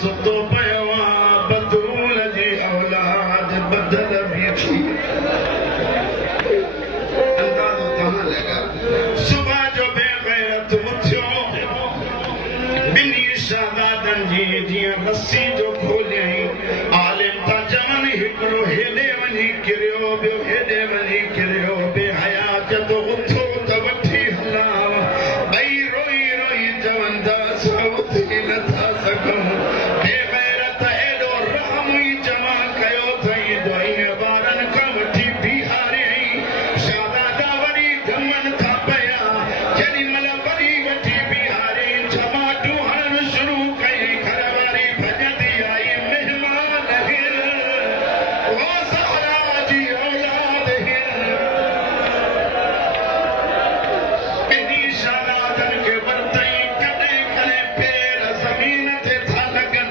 सुतो पियो बतूल जी औलाद बदल भी थी अंदाज़ो तहां लगा सुबह जो बेगैरत उथियो बिनी शादादन जी जीअं रस्सी जो खोलियई आलिम ता चवनि हिकिड़ो हेॾे वञी किरियो ॿियो हेॾे वञी किरियो बेहया जदो उथो त वठी हलां ॿई रोई रोई चवंदा असां उथी नथा सघूं बेगैरत एॾो रहम ई जमा कयो अथई दुआईं ॿारनि खां वठी बीहारियई शादादा वरी गमन था पिया जेॾीमहिल वरी वठी बीहारियई छमाटूं हणणु शुरू कई घर वारी भॼंदी आई महिमान हिर ओ ज़हरा जी औलाद हिर ॿिन्ही शादादनि खे वरितई कॾहिं कॾहिं पेर ज़मीन ते था लॻनि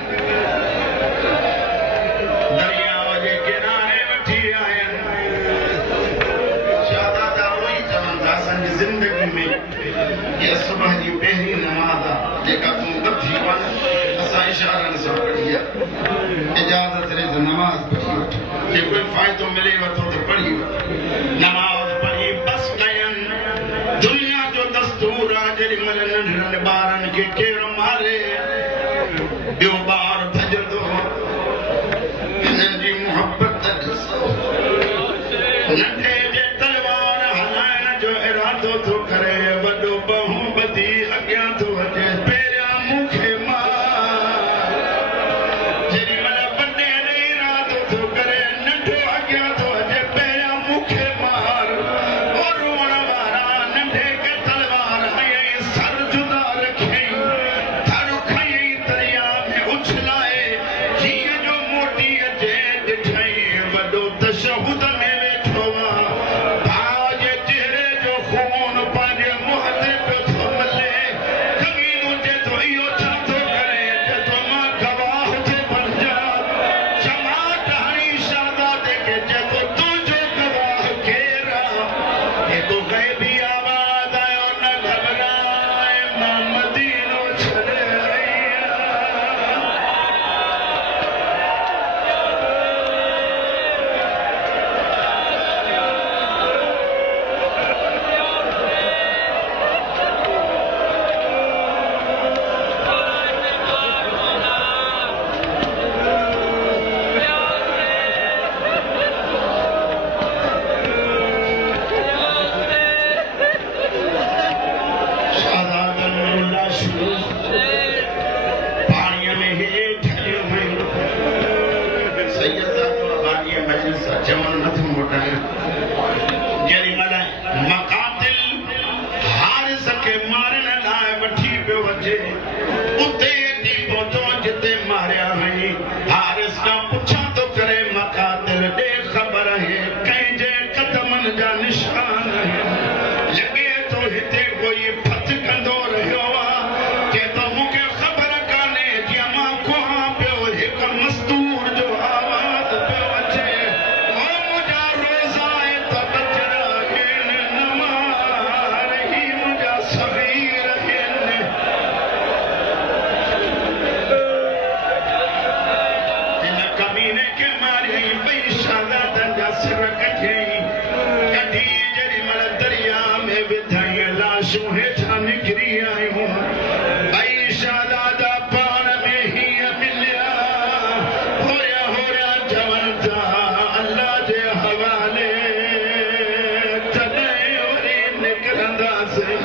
दरियाव जे किनारे वठी आयनि शादादा उहो ई चवंदा असांजी ज़िंदगी में इहा सुबुह जी पहिरीं नमाज़ आहे जेका तूं ॿधी वञ असां इशारनि सां पढ़ी आहे इजाज़त ॾे त नमाज़ पढ़ी वठ जे कोई फ़ाइदो मिले वठो त पढ़ी वठ नमाज़ पढ़ी बस कयनि दुनिया जो दस्तूर आहे जेॾीमहिल नंढड़नि ॿारनि खे केरु मारे ॿियो ॿार भॼंदो हिननि जी मुहबत ॾिसो नंढे जे तलवार हलाइण जो इरादो थो करे वॾो ॿहूं ॿधी अॻियां थो अचे पहिरियां मूंखे मार जेॾीमहिल वॾे ॾे इरादो थो करे नंढो अॻियां थो अचे पहिरियां मूंखे मार ओ रोअण वारा नंढे खे तलवार हयई सर जुदा रखियई धड़ खयई दरिया में उछलाए जीअं जो मोटी अचे ॾिठई वॾो तशहुद में वेठो आहे भाउ जे चेहरे जो खून पंहिंजे मुंहं ते पियो थो मले कमीनो चए थो इहो छा थो करे चए थो मां गवाह थो बणिजां चमाट हणी शादादे खे चए थो तुंहिंजो गवाह केरु आहे हिकु ग़ैबी आवाज़ आयो न घबराए मां मदीनो छॾे आई शादादनि जूं लाशूं पाणीअ में हेठि हलियूं हुयूं सैयद साहिब बानीअ मजलिस सां चवणु नथो मोटायां जेॾीमहिल मक़ातिल हारिस खे मारण लाइ वठी पियो अचे उते अची पहुतो जिते मारिया हुई हारिस खां पुछां थो करे मक़ातिल ॾे ख़बर आहे कंहिंजे क़दमनि जा निशान आहिनि लॻे थो हिते कोई फत कंदो रहियो आहे चए थो मूंखे ख़बर कान्हे जीअं मां कुहां पियो हिकु मस्तूर जो आवाज़ पियो अचे ओ मुंहिंजा रोज़ा त बचड़ा आहिनि न मार ही मुंहिंजा सग़ीर आहिनि हिन कमीने खे मारियई ॿई शादादनि जा सिर कढियई कढी जेॾीमहिल दरिया में विधई लाशूं हेठां निकिरी आयूं ॿई शादादा पाण में हीअं मिलिया होरिया होरिया चवनि था अल्लाह जे हवाले तॾहिं वरी निकिरंदासीं